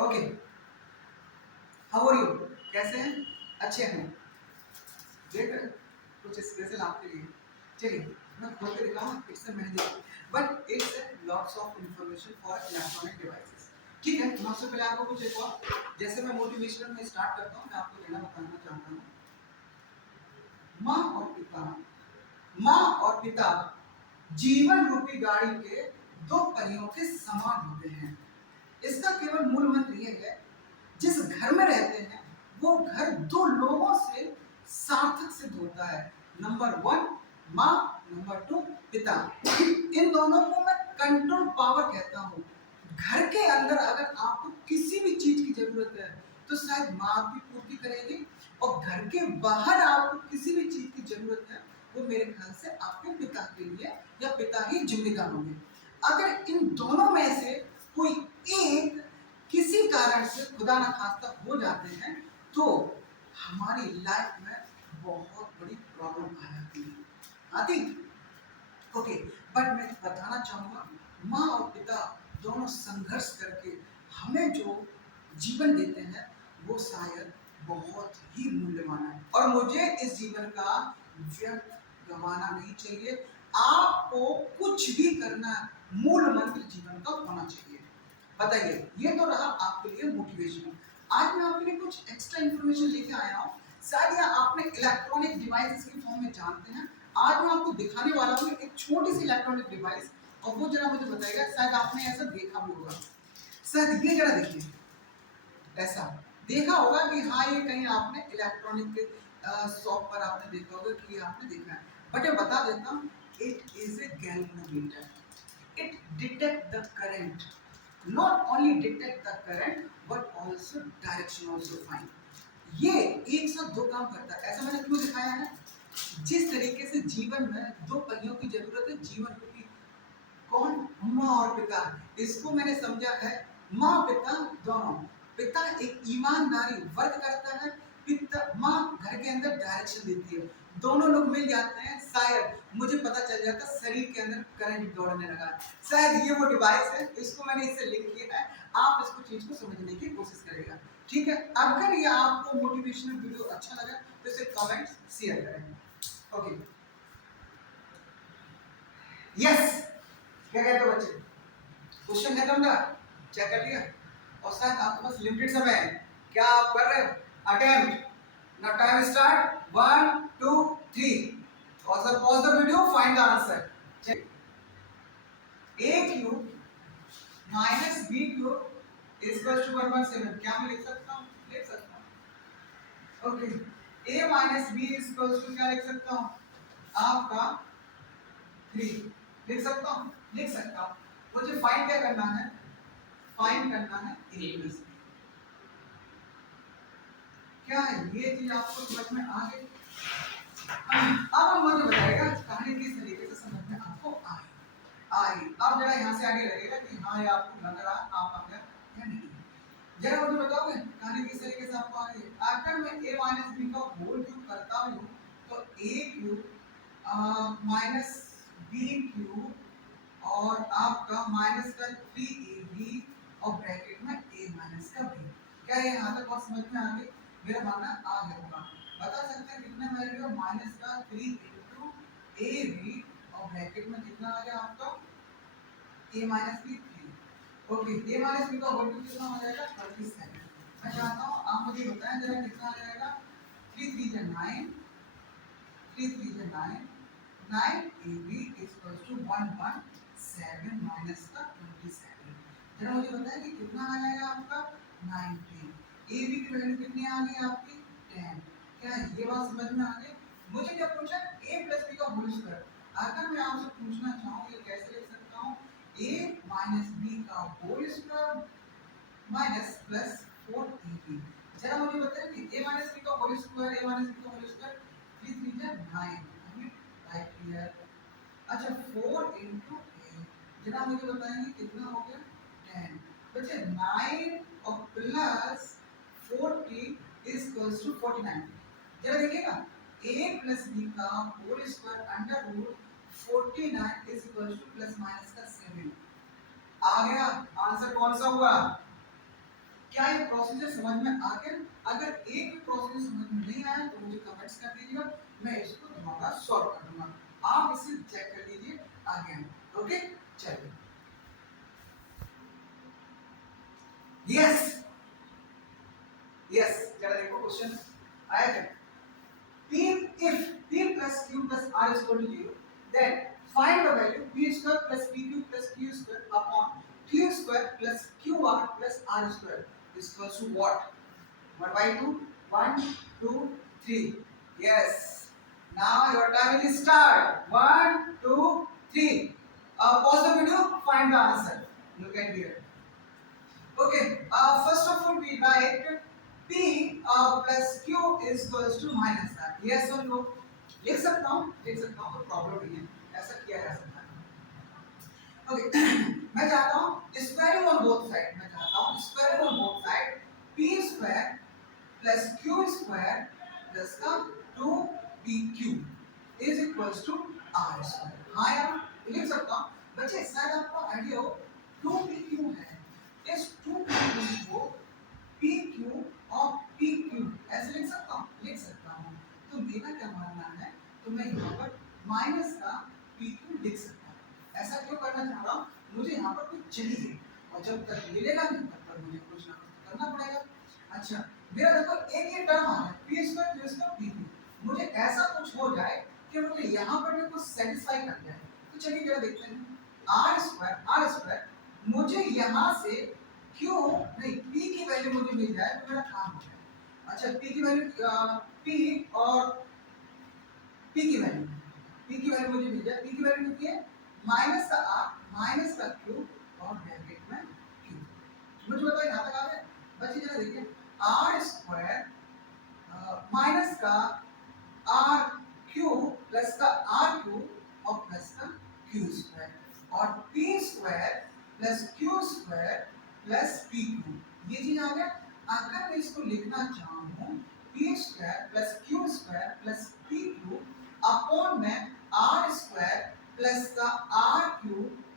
Okay, how are you? कैसे हैं? अच्छे हैं? देख रहे हैं? कुछ स्पेशल आपके लिए। चलिए मैं खोल के दिखाऊं। It's a mehndi, but it's lots of information for electronic devices. ठीक है, मैं उससे पहले आपको कुछ एक और, जैसे मैं मोटिवेशनल में स्टार्ट करता हूँ, मैं आपको देना बताना चाहता हूँ। माँ और पिता, माँ और पिता जीवन रूपी गाड़ी के दो पहियों के समान होते हैं। इसका केवल मूल मंत्र यह है, जिस घर में रहते हैं वो घर दो लोगों से सार्थक सिद्ध होता है। नंबर वन माँ, नंबर टू पिता। इन दोनों को मैं कंट्रोल पावर कहता हूँ। घर के अंदर अगर आपको किसी भी चीज की जरूरत है तो शायद माँ आपकी पूर्ति करेगी, और घर के बाहर आपको किसी भी चीज की जरूरत है वो मेरे ख्याल से आपके पिता के लिए या पिता ही जिम्मेदार होंगे। अगर इन दोनों में से कोई एक किसी कारण से खुदा ना खास्ता हो जाते हैं तो हमारी लाइफ में बहुत बड़ी प्रॉब्लम आ जाती है, आती। ओके, बट मैं बताना चाहूंगा, माँ और पिता दोनों संघर्ष करके हमें जो जीवन देते हैं वो शायद बहुत ही मूल्यवान है, और मुझे इस जीवन का व्यर्थ गंवाना नहीं चाहिए। आपको कुछ भी करना, मूल मंत्र जीवन का होना चाहिए। बताइए, ये तो रहा आपके लिए मोटिवेशन। आज मैं आपके लिए कुछ एक्स्ट्रा इन्फॉर्मेशन लेके आया हूँ। शायद यह आपने इलेक्ट्रॉनिक डिवाइसेस के फॉर्म में जानते हैं। आज मैं आपको दिखाने वाला हूँ एक छोटी सी इलेक्ट्रॉनिक डिवाइस, और वो जरा मुझे बताएगा, शायद आपने ऐसा देखा भी होगा। शायद ये जरा देखिए, ऐसा देखा होगा कि हाँ ये कहीं आपने इलेक्ट्रॉनिक के शॉप पर आपने देखा होगा कि ये आपने देखा है। बट मैं बता देता हूँ, it is a galvanometer. It detect the current, not only detect the current but also direction also find। ये एक साथ दो काम करता है। ऐसा मैंने क्यों दिखाया है? जिस तरीके से जीवन में दो पहियों की जरूरत है, जीवन की कौन? माँ और पिता। इसको मैंने समझा है माँ पिता दोनों। पिता एक ईमानदारी वर्क करता है, पिता माँ घर के अंदर डायरेक्शन देती है। दोनों लोग मिल जाते हैं, शायद मुझे पता चल जाता शरीर के अंदर करंट दौड़ने लगा। शायद ये वो डिवाइस है, इसको मैंने इससे लिंक किया है। आप इसको चीज को समझने की कोशिश करेगा। ठीक है, अगर ये आपको मोटिवेशनल वीडियो अच्छा लगा तो इसे कमेंट शेयर करें। ओके, यस, क्या कहते हो बच्चे? क्वेश्चन खत्म था, चेक कर लिया, और शायद आपके पास लिमिटेड समय है। क्या आप कर रहे हो? Attempt. Now time start, 1 2 3। Pause the video, find the answer. चलिए, a cube minus b cube equal to 117। क्या मैं लिख सकता हूँ? लिख सकता हूँ। Okay, a minus b equal to क्या लिख सकता हूँ? आपका 3 लिख सकता हूँ, लिख सकता हूँ। मुझे फाइंड क्या करना है? फाइंड करना है a प्लस b। क्या है ये चीज आपको समझ में आ गई? अब मुझे बताएगा कहानी किस तरीके से समझ में आपको आई। अब जरा यहाँ से आगे लगेगा कि हाँ ये आपको लग रहा आप आ गया या नहीं। जरा मुझे बताओगे कहानी किस तरीके से आपको आ रही है? अगर मैं a माइनस बी का होल क्यूब करता हूँ तो a cube minus b cube और आपका माइनस का 3ab और ब्रैकेट में a माइनस का b। क्या ये यहाँ तक बात समझ में आ गई? मेरा मानना आ गया होगा। बता सकते हैं कितने वैल्यू है? माइनस का 3 इंटू ए बी और ब्रैकेट में कितना आ गया आपका? a minus b 3। Okay, a minus b का होल क्यूब कितना हो जाएगा? 37। मैं चाहता हूँ आप मुझे बताएं जरा कितना आ जाएगा? 3 3 जा 9, 3 3 जा 9, 9ab इक्वल्स टू 117 माइनस का 27। जरा मुझे बताएं कि कितना आ जाएगा आपका? 19। ए बी की वैल्यू कितनी आ गई आपकी? 10। क्या ये बात समझ में आ गई? मुझे क्या पूछा? a प्लस बी का होल स्क्वायर। अगर मैं आपसे पूछना चाहूँ ये कैसे लिख सकता हूँ? a माइनस बी का whole square minus plus 4ab। जरा मुझे बताइए कि a माइनस बी का whole square, a minus b का होल स्क्वायर 3 3 जा 9। हमें राइट हियर। अच्छा 4 इंटू a, जरा मुझे बताएंगे कितना हो गया? 10। बच्चे 9 और प्लस 40 इक्वल्स टू 49। जरा देखिएगा, a प्लस b का whole square under root 49 equals to plus minus का 7। आ गया आंसर? कौन सा हुआ? क्या ये प्रोसीजर समझ में आ गया? अगर एक भी प्रोसीजर समझ में नहीं आया तो मुझे कमेंट्स कर दीजिएगा, मैं इसको दोबारा सॉल्व कर दूंगा। आप इसे चेक कर लीजिए आगे। ओके चलिए। यस यस, जरा देखो क्वेश्चन आया क्या? P if P plus Q plus R is equal to 0, then find the value P square plus PQ plus Q square upon Q square plus QR plus R square is equal to what? 1 by 2, 1, 2, 3. Yes. Now your time will start. 1, 2, 3. Pause the video. Find the answer. Look at here. Okay. First of all, we write P plus Q is equals to minus R. Yes or no? लिख सकता हूँ, कोई problem नहीं है, ऐसा किया जा सकता है। ओके, मैं चाहता हूँ squaring on both side, P square plus Q square plus का 2PQ is equals to R square. हाँ यार लिख सकता हूँ। बच्चे शायद आपको आइडिया हो 2PQ है, इस 2PQ को PQ और PQ ऐसे लिख सकता हूँ। तो मेरा क्या मानना है, तो मैं यहाँ पर माइनस का PQ लिख सकता हूँ। ऐसा क्यों करना चाह रहा हूँ, मुझे यहाँ पर कुछ चाहिए और जब तक मिलेगा नहीं तब तक मुझे कुछ ना कुछ करना पड़ेगा। अच्छा, मेरा देखो एक ये टर्म आ है P square Q square PQ, मुझे ऐसा कुछ हो जाए कि मुझे यहाँ पर भी कुछ सेटिस्फाई कर जाए। तो चलिए जरा देखते हैं R स्क्वायर मुझे यहाँ से Q नहीं P की वैल्यू मुझे मिल जाए तो मेरा काम हो जाए। अच्छा, P की वैल्यू P और P की वैल्यू मुझे मिल जाए। P की वैल्यू कितनी है? माइनस का R माइनस का Q और ब्रैकेट में Q। मुझे बताओ यहाँ तक आ गया? बच्चे जरा देखिए R स्क्वायर माइनस का R Q प्लस का R Q और प्लस का Q स्क्वायर और P square plus Q square plus PQ, ये चीज आ गया। अगर मैं इसको लिखना चाहूँ P square plus Q square plus PQ upon में R स्क्वायर प्लस का RQ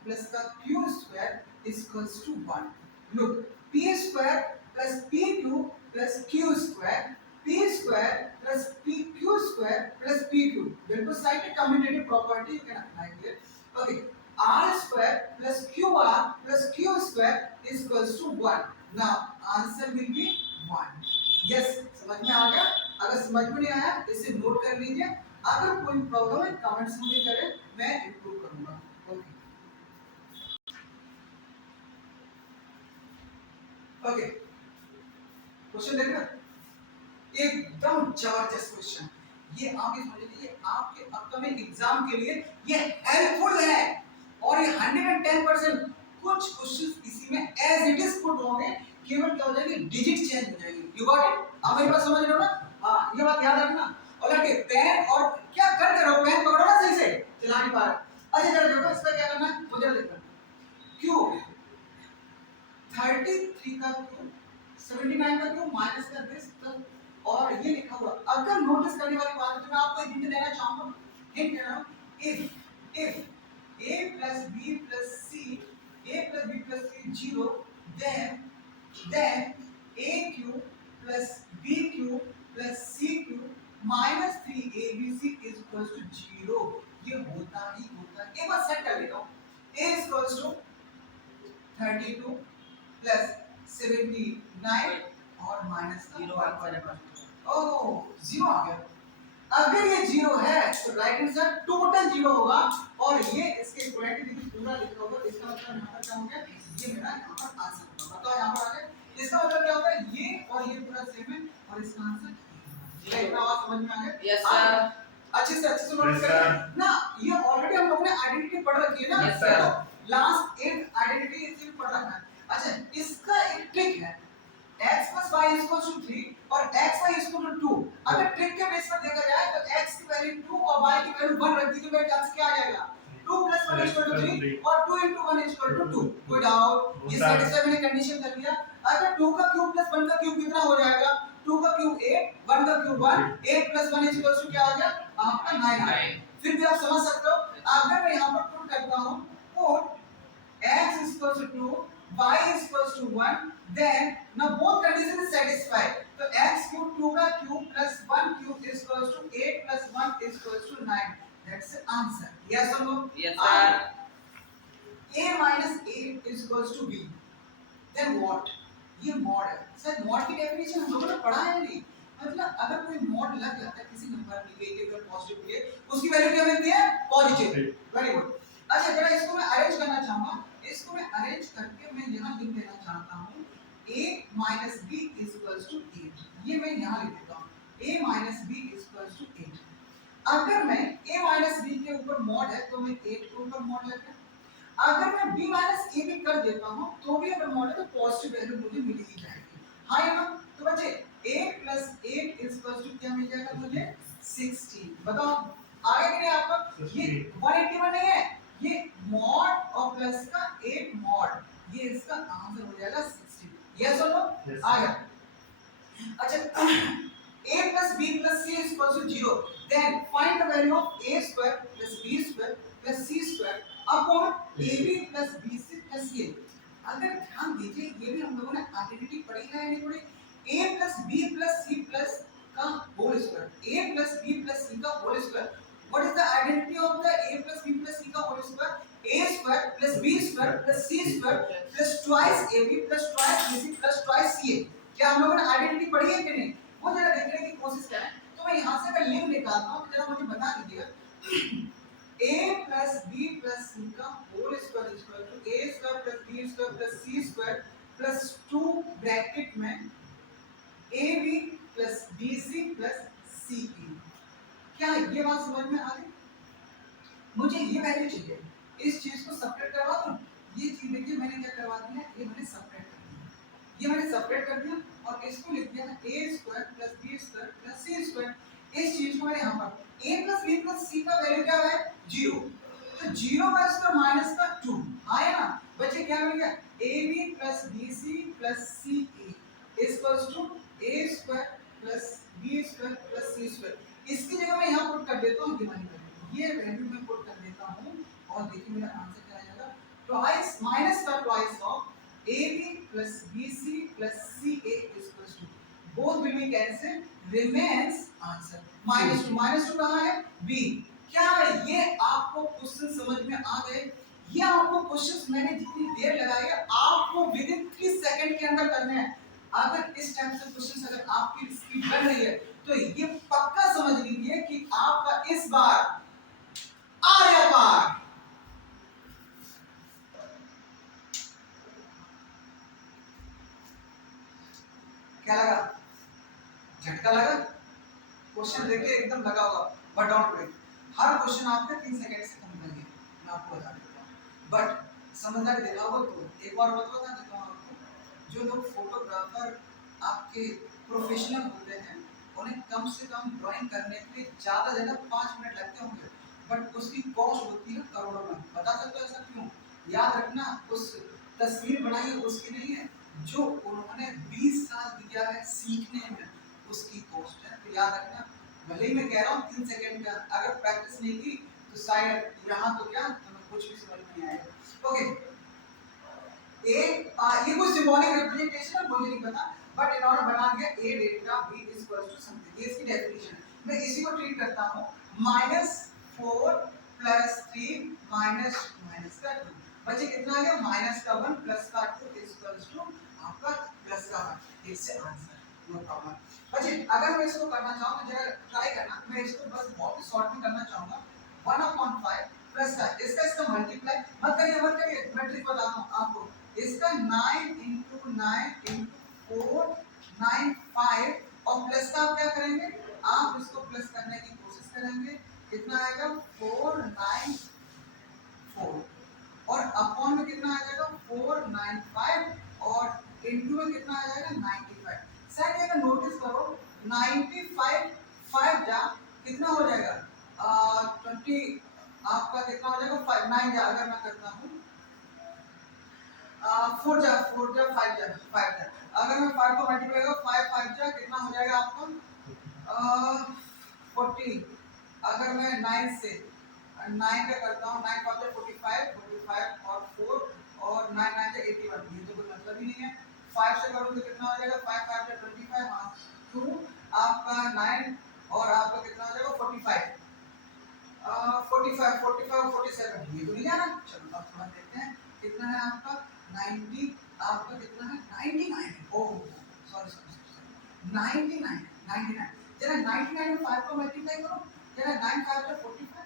प्लस का Q square equals to 1। Look, P square plus PQ plus Q square, P square plus PQ square plus PQ, बिल्कुल side commutative property you can apply here. Okay, R square plus QR plus Q square is equals to 1. Now answer will be 1. Yes, समझ में आ गया? अगर समझ में नहीं आया इसे नोट कर लीजिए। अगर कोई प्रॉब्लम है कमेंट्स मुझे करें, मैं इंप्रूव करूंगा। ओके ओके, क्वेश्चन देखना एकदम जबरदस्त क्वेश्चन। ये आप समझ लीजिए आपके अपकमिंग एग्जाम के लिए ये हेल्पफुल है और ये 110% कुछ क्वेश्चंस इसी में एज इट इज पुट होंगे, केवल क्या हो जाएगी डिजिट चेंज हो जाएगी। You got it? आप मेरी बात समझ रहे हो ना? हाँ, ये बात याद रखना। और लड़के पेन और क्या करते रहो, पेन पकड़ो ना सही से, चला नहीं पा रहा। अच्छा जरा देखो इसका क्या करना है, मुझे देखना। क्यू 33 का क्यू 79 का क्यू माइनस का दिस तक और ये लिखा हुआ। अगर नोटिस करने वाली बात है तो मैं आपको एक हिंट देना चाहूंगा। हिंट दे रहा हूं, if a plus b plus c 0, then aq plus bq plus cq minus 3abc is equals to 0। ये होता ही होता है। एक बार सेट कर लेता हूँ। a is equals to 32 plus 79 और माइनस का 0 ओह 0 आ गया। अगर ये 0 है तो राइट आंसर टोटल 0 होगा और ये इसके इक्वलिटी देखिए पूरा लिखा होगा। इसका मतलब यहाँ पर क्या हो गया, ये मेरा यहाँ पर आंसर होगा। बताओ यहाँ पर आ गया, इसका मतलब क्या होगा, ये और ये पूरा सेम है और इसका आंसर ये। इतना आवाज समझ में आ गया? यस सर, अच्छे से नोट करें ना। ये ऑलरेडी हम लोगों ने आइडेंटिटी पढ़ रखी है ना। यस सर, लास्ट 8 आइडेंटिटी इसे पढ़ रखा है। अच्छा, इसका एक ट्रिक है, x plus y is equal to 3 और x y is equal to 2। अगर ट्रिक के बेस पर देखा जाए तो x की वैल्यू 2 और y की वैल्यू 1 रख दी तो मेरे आंसर क्या आ जाएगा, 2 plus 1 is equal to 3 और 2 into 1 is equal to 2। कोई डाउट? ये सेटिस्फाई मैंने कंडीशन कर लिया। अगर 2 का क्यूब प्लस 1 का क्यूब कितना हो जाएगा, 2 का क्यूब 8, 1 का cube 1, 8 plus 1 is equal to क्या आ गया आपका 9। फिर भी आप समझ सकते हो। अगर मैं यहां पर पुट करता हूं, put x is equal to 2, y is equal to 1 then now both condition is satisfied. So x cube 2 का cube plus 1 cube is equals to 8 plus 1 is equals to 9. That's the answer. Yes or no? Yes, sir. A minus 8 is equals to b. Then what? ये mod है sir. Mod की definition हम लोगों ने पढ़ा है नहीं। मतलब अगर कोई मॉड लग जाता है किसी नंबर नेगेटिव या पॉजिटिव के लिए, उसकी वैल्यू क्या मिलती है? पॉजिटिव। Very good. अच्छा जरा इसको मैं अरेंज करना चाहूंगा। इसको मैं अरेंज करके मैं यहाँ लिख देना चाहता हूँ a minus b is equals to 8। ये मैं यहाँ लिख देता हूँ a minus b is equals to 8। अगर मैं a minus b के ऊपर मॉड है तो मैं 8 के ऊपर मॉड लग गया। अगर मैं b माइनस a भी कर देता हूँ तो भी अगर मॉड है तो पॉजिटिव वैल्यू मुझे मिल ही जाएगी। हाँ या ना? तो बच्चे 8 plus 8 is equals to क्या मिल जाएगा मुझे? 16। बताओ आगे कि नहीं आपका? ये 181 नहीं है, ये मॉड और प्लस का 8 मॉड, ये इसका आंसर हो जाएगा 16। यस और नो? आ गया। अच्छा a plus b plus c is equals to 0, then find the value of a square plus b square plus c square upon ab plus bc plus a। अगर ध्यान दीजिए ये भी हम लोगों ने आइडेंटिटी पढ़ी है नहीं पढ़ी? a plus b plus c plus का whole square, a plus b plus c का whole square. What is the identity of the a plus b plus c का whole square? a square plus b square plus c square plus twice ab plus twice bc plus twice ca। क्या हम लोगों ने identity पढ़ी है कि नहीं? वो जरा देखने की कोशिश करें। तो मैं यहाँ से अगर लिंक निकालता हूँ तो जरा मुझे बता दीजिएगा a plus b plus c का whole square is equal to a square plus b square plus c square plus 2 bracket में ab plus bc plus ce। क्या ये बात समझ में आ गई? मुझे ये वैल्यू चाहिए, इस चीज को सेपरेट करवा दूं। ये चीज देखिए मैंने क्या करवा दिया, ये मैंने सेपरेट कर दिया, ये मैंने सेपरेट कर दिया और इसको लिख दिया a square plus b square plus c square. इस चीज को मैंने यहाँ पर a plus b plus c का वैल्यू क्या है? 0। तो 0 का स्क्वायर माइनस का 2 आया ना बच्चे? क्या मिल गया? ab plus bc plus ce equals to a square plus b square plus c square. इसकी जगह मैं यहाँ पुट कर देता हूँ ये वैल्यू मैं पुट कर देता हूँ और देखिए मेरा आंसर क्या आ जाएगा? ट्वाइस माइनस का twice of AB plus BC plus CA is equals to both will be cancelled, remains answer minus 2। minus 2 कहाँ है? B। क्या ये आपको क्वेश्चन समझ में आ गए? ये आपको क्वेश्चंस मैंने जितनी देर लगाई है आपको विद इन 3 सेकंड के अंदर करने हैं। अगर इस टाइप से क्वेश्चंस अगर आपकी स्पीड बढ़ रही है तो ये पक्का समझ लीजिए कि आपका इस बार आ रहा पार। क्या लगा? झटका लगा? क्वेश्चन देखिए एकदम लगा होगा, but don't worry, her question आपका 3 सेकंड से कम लगेगा, मैं आपको बता देता हूँ। बट समझदारी देखा होगा तो एक बार बता देता हूँ आपको, जो लोग फोटोग्राफर आपके प्रोफेशनल होते हैं उन्हें कम से कम ड्राइंग करने के लिए ज़्यादा से ज़्यादा 5 मिनट लगते होंगे, बट उसकी कॉस्ट होती है करोड़ों में। बता सकते हो ऐसा क्यों? याद रखना, उस तस्वीर बनाई उसकी नहीं है, जो उन्होंने 20 साल दिया है सीखने में उसकी कॉस्ट है। तो याद रखना, भले ही मैं कह रहा हूँ 3 सेकंड का, अगर प्रैक्टिस नहीं की तो शायद यहाँ तो क्या तुम्हें कुछ भी समझ नहीं आएगा। ओके ये कोई सिंबॉलिक रिप्रेजेंटेशन है मुझे नहीं पता, बट इन्होंने बना दिया a delta b is equal to something, ये इसकी डेफिनेशन है। मैं इसी को ट्रीट करता हूँ -4 + 3 माइनस माइनस का 2। बच्चे कितना आ गया? -1 प्लस का 2 इज इक्वल टू आपका प्लस का 1। इससे आंसर नो प्रॉब्लम। बच्चे अगर मैं इसको करना चाहूँ तो जरा ट्राई करना, मैं इसको बस बहुत शॉर्ट में करना चाहूँगा। 1/5 प्लस का इसका मल्टीप्लाई मत करिए, मैं ट्रिक बताता हूँ आपको। इसका 9 × 9 × 4 95 और प्लस का आप क्या करेंगे? आप इसको प्लस करने की कोशिश करेंगे, कितना आएगा? 494 और अपॉन में कितना आ जाएगा? 495 और इनटू में कितना आ जाएगा? 95। सर अगर नोटिस करो 95 5 जा कितना हो जाएगा? 20 आपका कितना हो जाएगा? 5 9 जा अगर मैं करता हूँ 4 जा 5 जा अगर मैं 5 को मल्टीप्लाई करूँ 5 5 जा कितना हो जाएगा आपको? 40। अगर मैं 9 से 9 का करता हूँ 9 5 45 और 4 और 9 9 81, ये तो कोई मतलब ही नहीं है। 5 से करूँ तो कितना हो जाएगा 5 5 से 25 हाँ 2 आपका 9 और आपका कितना हो जाएगा 45 45 45 और 47 ये तो नहीं आना। चलो अब थोड़ा देखते हैं कितना है आपका 90 आपका कितना है 99 ओह सॉरी सॉरी सॉरी 99 99 जरा 99 में 5 को मल्टीप्लाई करो जरा 9 5 से 45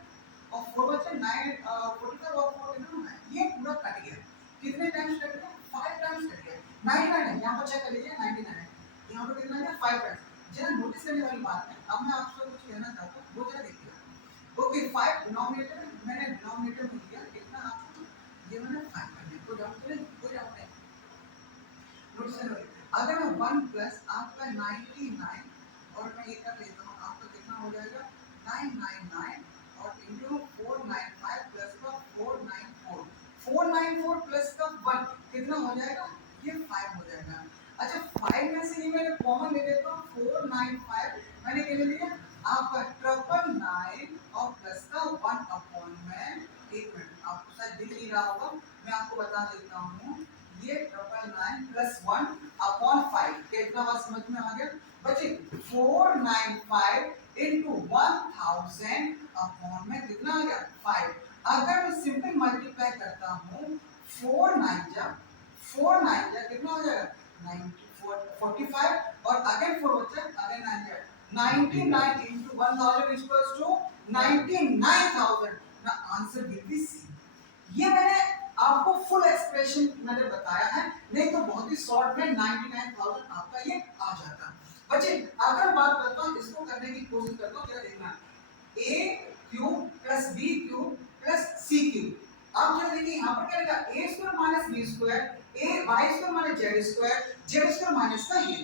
और 4 बचे 9 45 और 4 कितना है ये पूरा कट गया कितने टाइम्स कट गया 5 टाइम्स कट गया 99 है यहाँ पर चेक कर लीजिए 99 है यहाँ पर कितना है 5 टाइम्स जरा नोटिस करने वाली बात है अब मैं आपसे कुछ कहना चाहता हूँ वो जरा देखिए ओके 5 डिनोमिनेटर मैंने डिनोमिनेटर में दिया कितना आपको ये मैंने 5 कर दिया कोई डाउट नहीं कोई डाउट नहीं नोटिस करो अगर मैं 1 प्लस आपका 99 और मैं ये कर लेता हूँ आपका कितना हो जाएगा 999 और इंटू 495 प्लस का 494 494 प्लस का 1 कितना हो जाएगा ये 5 हो जाएगा अच्छा 5 में से ये मैंने कॉमन ले लेता हूँ 495 मैंने क्या ले लिया आपका 999 और प्लस का 1 अपॉन में एक मिनट आपको शायद दिख नहीं रहा होगा मैं आपको बता देता हूँ ये 999 प्लस 1 अपॉन 5 कितना बात समझ में आ गया बच्चे 495 इंटू 1000 अपॉन में कितना आ गया 5 अगर मैं सिंपल मल्टीप्लाई करता हूँ 4 9 जा कितना हो जाएगा 45 और अगेन 4 बचा अगेन 9 जाएगा 99 into 1000 is equals to 99,000 ना आंसर विल बी सी ये मैंने आपको फुल एक्सप्रेशन मैंने बताया है नहीं तो बहुत ही शॉर्ट में 99,000 आपका ये आ जाता बच्चे अगर बात करता हूँ इसको करने की कोशिश करता हूँ क्या देखना a cube plus b cube plus c cube आप क्या देखिए यहाँ पर क्या लिखा a square minus b square a y square minus z square minus का ये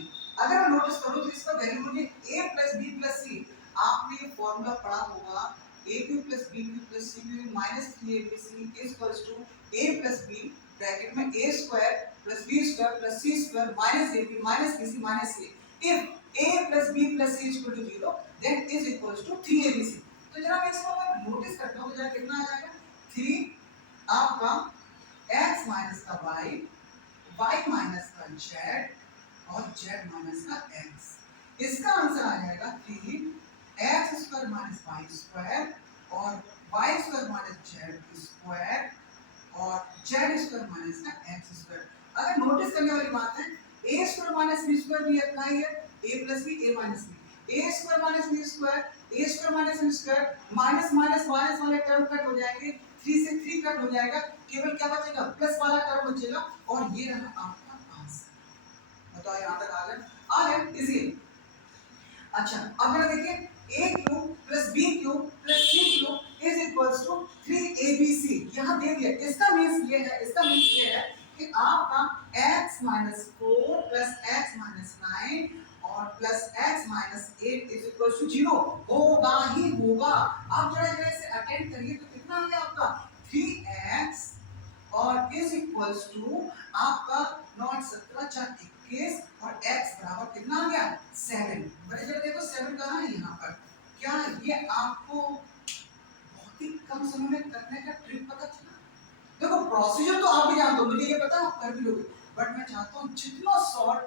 अगर मैं नोटिस करूं तो इसका वैल्यू मुझे a plus b plus c आपने ये फॉर्मूला पढ़ा होगा a cube plus b cube plus c cube minus 3abc equals to a plus b bracket में a square plus b square plus c square minus ab minus bc minus a if a plus b plus c is equal to 0 then is equals to 3abc तो जरा मैं इसको अगर notice करता हूं तो जरा कितना आ जाएगा 3 आपका x माइनस का y माइनस का z और z माइनस का x इसका आंसर आ जाएगा 3 x square minus y square और y square minus z square और z स्क्वायर माइनस का x स्क्वायर अगर नोटिस करने वाली बात है a square minus b square भी अप्लाई है a plus b a minus b a square minus b square a square minus b square minus minus minus वाले term cut हो जाएंगे 3 से 3 कट हो जाएगा केवल क्या बचेगा प्लस वाला टर्म बचेगा और ये रहा आपका आंसर बताओ यहाँ तक आ गया इजी अच्छा अब जरा देखिए a cube plus b cube plus c cube is equals to 3abc यहाँ दे दिया इसका मींस ये है कि आपका x minus 4 plus x minus 9 और plus x minus 8 is equals to 0 होगा ही होगा आप जरा इसे अटेंड करिए तो कितना आ गया आपका 3x और इज इक्वल्स टू आपका नॉट 17 4 21 और x बराबर कितना आ गया 7 बड़े जरा देखो 7 कहाँ है यहाँ पर क्या ये आपको बहुत ही कम समय में करने का ट्रिक पता चला देखो प्रोसीजर तो आप भी जानते हो मुझे ये पता है आप कर भी लोगे बट मैं चाहता हूँ जितना short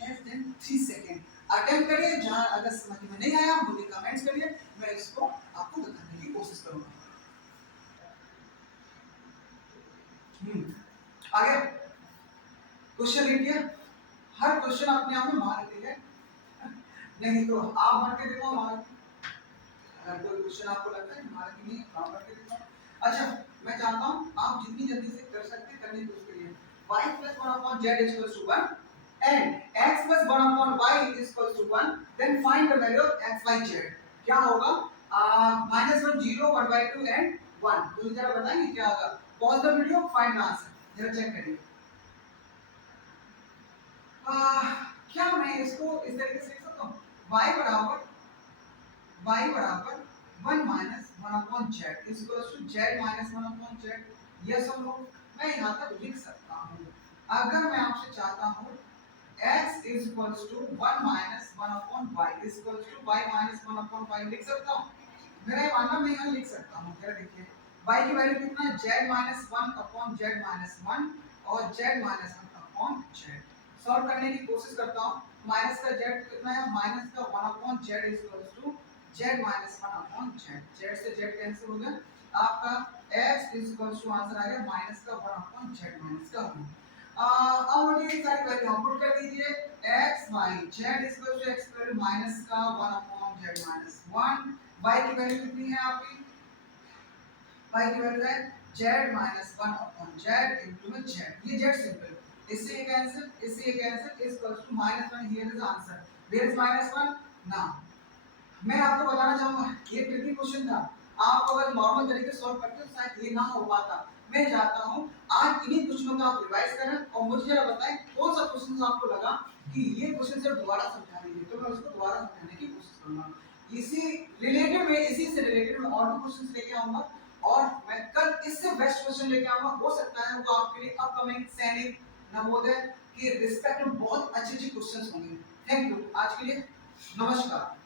less than 3 second attempt करिए जहाँ अगर समझ में नहीं आया मुझे कमेंट्स करिए मैं इसको आपको बताने की कोशिश करूँगा आगे क्वेश्चन लीजिए हर क्वेश्चन अपने आप में मार है नहीं तो आप भर के देखो मार अगर कोई क्वेश्चन आपको लगता है मार नहीं आप भर के देखो अच्छा मैं चाहता हूं आप जितनी जल्दी से कर सकते हैं करने की कोशिश करिए y plus 1 upon z is equal to 1 and x plus 1 upon y is equal to 1 then find the value of x y z क्या होगा -1 0 1 by 2 and 1 तो जरा बताइए क्या होगा pause the video find the answer जरा check करिए क्या मैं इसको इस तरीके से लिख सकता हूं y बराबर 1 minus 1 upon z is equals to z minus 1 upon z yes और नो मैं यहाँ तक लिख सकता हूँ अगर मैं आपसे चाहता हूँ x is equals to 1 minus 1 upon y is equals to y minus 1 upon y लिख सकता हूँ मेरा ये मानना मैं यहाँ लिख सकता हूँ जरा देखिए y की वैल्यू कितना है z minus 1 upon z minus 1 और z minus 1 upon z solve करने की कोशिश करता हूँ। माइनस का जेड कितना है, माइनस का 1/z equals to z minus 1/z। z से z कैंसिल हो गया, आपका x इक्वल्स टू आंसर आ गया माइनस का 1/z माइनस का 1। अब मुझे ये सारी वैल्यू पुट कर दीजिए, x y z equals to x की वैल्यू माइनस का 1/z माइनस 1, y की वैल्यू कितनी है आपकी, y की वैल्यू है z माइनस 1/z इनटू में z, ये z सिंपल, इससे ये कैंसिल, इससे ये cancel, equals to -1, here is answer, where is -1 now. मैं आपको बताना चाहूंगा ये ट्रिकी क्वेश्चन था, आप अगर नॉर्मल तरीके से सॉल्व करते तो शायद ये ना हो पाता। मैं चाहता हूं आज इन्हीं क्वेश्चनों का आप रिवाइज करें और मुझे जरा बताएं कौन सा क्वेश्चन आपको लगा कि ये क्वेश्चन सिर्फ दोबारा समझा दीजिए, तो मैं उसको दोबारा समझाने की कोशिश करूंगा। इसी रिलेटेड में, इसी से रिलेटेड में और भी क्वेश्चंस लेके आऊंगा और मैं कल इससे बेस्ट क्वेश्चन लेके आऊंगा। हो सकता है वो आपके लिए अपकमिंग सैनिक नवोदय के रिस्पेक्ट में बहुत अच्छे अच्छे क्वेश्चंस होंगे। थैंक यू, आज के लिए नमस्कार।